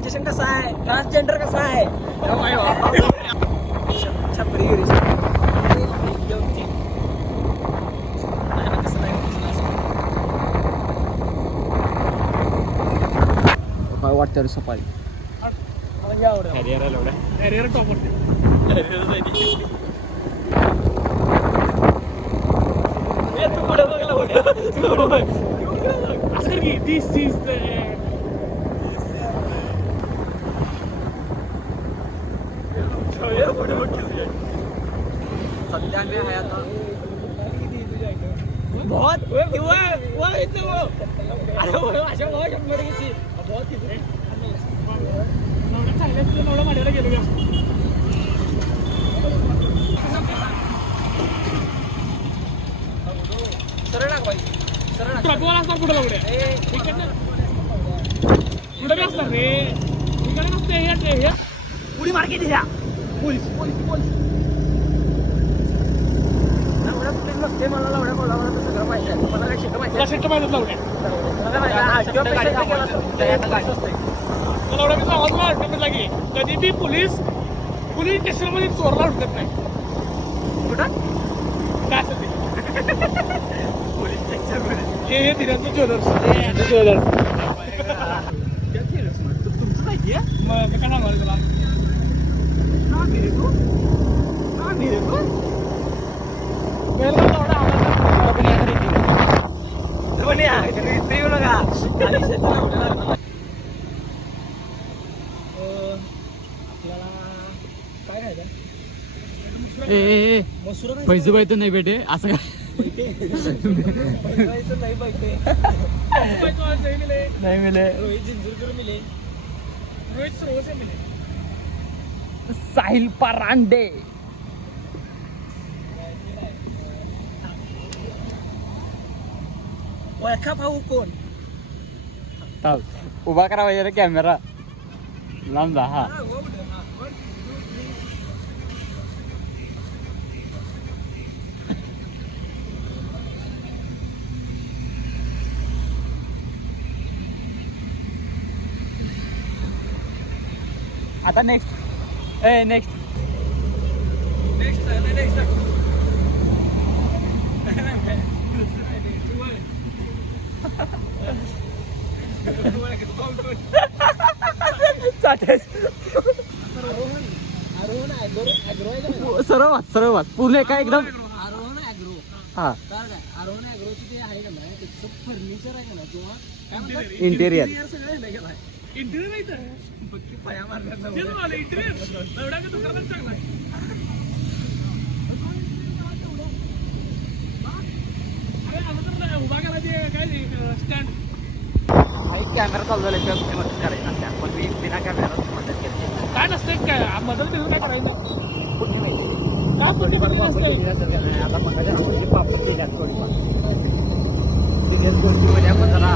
Transaction कसं आहे, transgender कसं आहे, छपरी काय वाटतं रे सफारी सध्या मी आहे आता बहुत अरे अशा बहुत शंभर किती बहुत किती माझ्याकडे गेलो सरळ टाकवायची सरळ ट्रकवाला असणार कुठं लवड्या कुठं बी असणार रे इकडे नसते हे उडी मार किती द्या पोलीस पोलीस पोलीस लवड्या कुठे नसते मला लवड्या कोल्हापुरात सगळं माहिती आहे मला काय शिट्ट माहिती आहे लवड्या लागे कधी बी पोलीस स्टेशन मध्ये चोरला उठत नाही कुठं काय असेल हे धीरांचं ज्वेलर्स तुमचं माहिती आहे मग काय सांगाल तुला पैसे पाहिजे नाही भेटे असं काय नहीं मिले रोहित जिंजूरकर मिले रोहित सरोवर से मिले साहिल परांडे ओळखा भाऊ कोण उभा करा वगैरे कॅमेरा लांब जा हा आता नेक्स्ट नेक्स्ट सरळ वाच पूर्ण काय एकदम आरोहण ॲग्रो हा आरोहण ॲग्रोची ते आहे का नाही त्याचं फर्निचर आहे का ना किंवा काय म्हणतात इंटेरियर सगळं आहे का इंटेरियर आहे तर बक्की पाया मारणार इंटेरियर एवढा का दुकानात चांगला आहे उभा करायची काय स्टँड कॅमेरा चालू झाला मदत करायची नसते पण मी बिना कॅमेरा मदत केली काय नसते काय मदत देऊन काय करायचं पुण्य माहिती काय थोडीफार वापर केली असेल आता मगाच्या म्हणजे पापड केल्यात थोडीफार सिरियस गोष्टीमध्ये आपण जरा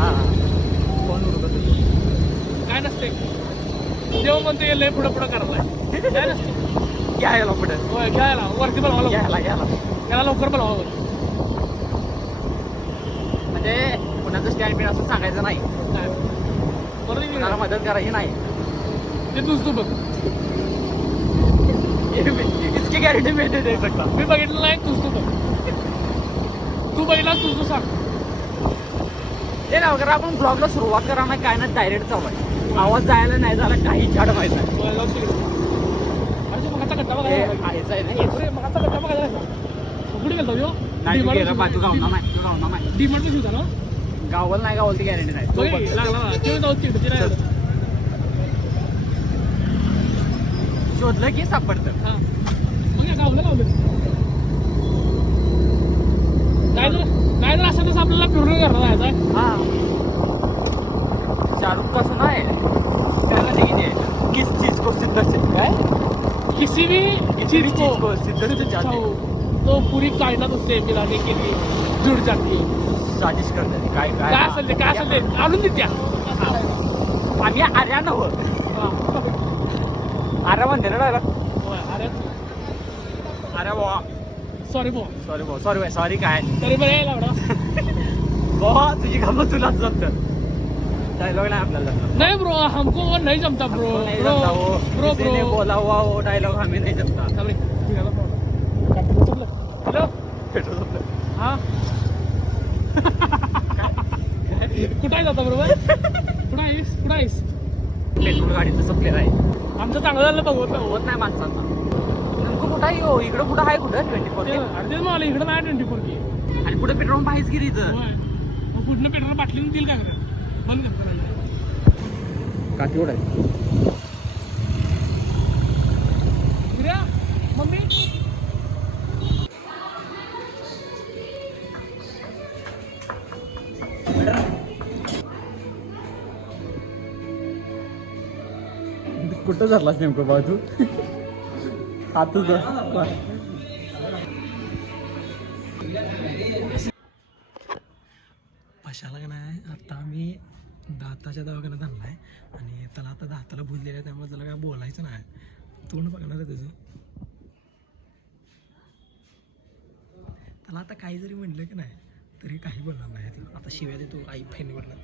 फोन उडकत होतो काय नसते जेव्हा म्हणते लय पुढं पुढं करायला काय नसते घ्यायला पुढे होय घ्यायला वरती बोलावं घ्यायला त्याला लवकर बोलावं म्हणजे कुणाचं स्टँड बिन असं सांगायचं नाही कुणाला मदत करायची नाही ते तूच तू बघ इसकी गॅरंटी मिळते दे सकता मी बघितलं नाही तूच तू बघ तू बघितला तूच तू सांग ते ना वगैरे आपण ब्लॉगला सुरुवात करा ना काय ना डायरेक्ट चालू आहे आवाज जायला नाही झाला काही झाड माहित नाही मगाचा गड्डा बघा मगाचा गड्डा बघायला कुठे गेलो यो बाजू गावना नाही डीमार्ट मध्ये होता ना गावाला नाही गावाला गॅरंटी नाही शोधलं की सापडतं मग गावलं काय जर असं तसं आपल्याला फिरून करणार आहे हा शाहरुख कसं नाही त्याला किती आहे किस चीज को सिद्ध काय किसी भी चीज को सिद्ध चाहते तो पूरी कायनात उससे मिलाने के लिए जुड़ जाती है साजिश करते काय असेल ते आणून देत्या आम्ही आर्या नव्ह आर्या म्हणते ना अरे भावा सॉरी सॉरी काय तरी बरं यायला एवढा भावा तुझी कामं तुलाच जमतं डायलॉग नाही आपल्याला जमणार. नहीं ब्रो हमको वो नहीं जमता ब्रो हमको नहीं ब्रो जमता वो. ब्रो किसी ने ब्रो बोला हुआ वो डायलॉग हमें नहीं जमता. हॅलो पेट्रोल संपलं. हा कुठं आहे आता बरोबर कुठं आहेस पेट्रोल गाडीचं संपलेलं आहे. आमचं चांगलं झालं बघत होत नाही माणसांना. नेमकं कुठं आहे हो? इकडं कुठं आहे कुठं 24 अरे तेच मला इकडं नाही 24 की आणि कुठं पेट्रोल पाहिजे की रे इथं. मग कुठनं पेट्रोल बाटलीनं देईल का खरं बंद करतो काठी कुठं आहे? मम्मी कुठं धरलास नेमकं बा तू? हातच पशाला का नाही आता आम्ही दाताच्या दवाखान्यात आणलाय आणि त्याला आता दाताला भुजलेलं आहे त्यामुळे त्याला काय बोलायचं नाही. तोंड बघणार आहे त्याचं. त्याला आता काही जरी म्हटलं की नाही तरी काही बोलणार नाही. आता शिव्या देतो आई फॅनवरनं.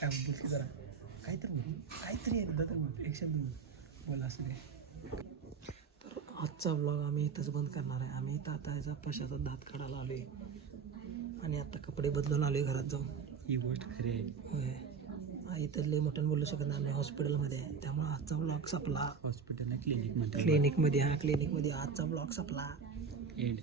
काय बोल की जरा काहीतरी एकदा तर बोल एक शब्द बोल असं नाही. तर आजचा ब्लॉग आम्ही इथंच बंद करणार आहे. आम्ही इथं आता याचा पशाचा दात काढायला आलो आहे आणि आता कपडे बदलून आलो आहे घरात जाऊन. ही गोष्ट खरी आहे. होय इथं लय मोठ्यानं बोलू शकत नाही हॉस्पिटलमध्ये आहे त्यामुळे आजचा ब्लॉग संपला. हॉस्पिटल क्लिनिकमध्ये क्लिनिकमध्ये आजचा ब्लॉग संपला. एड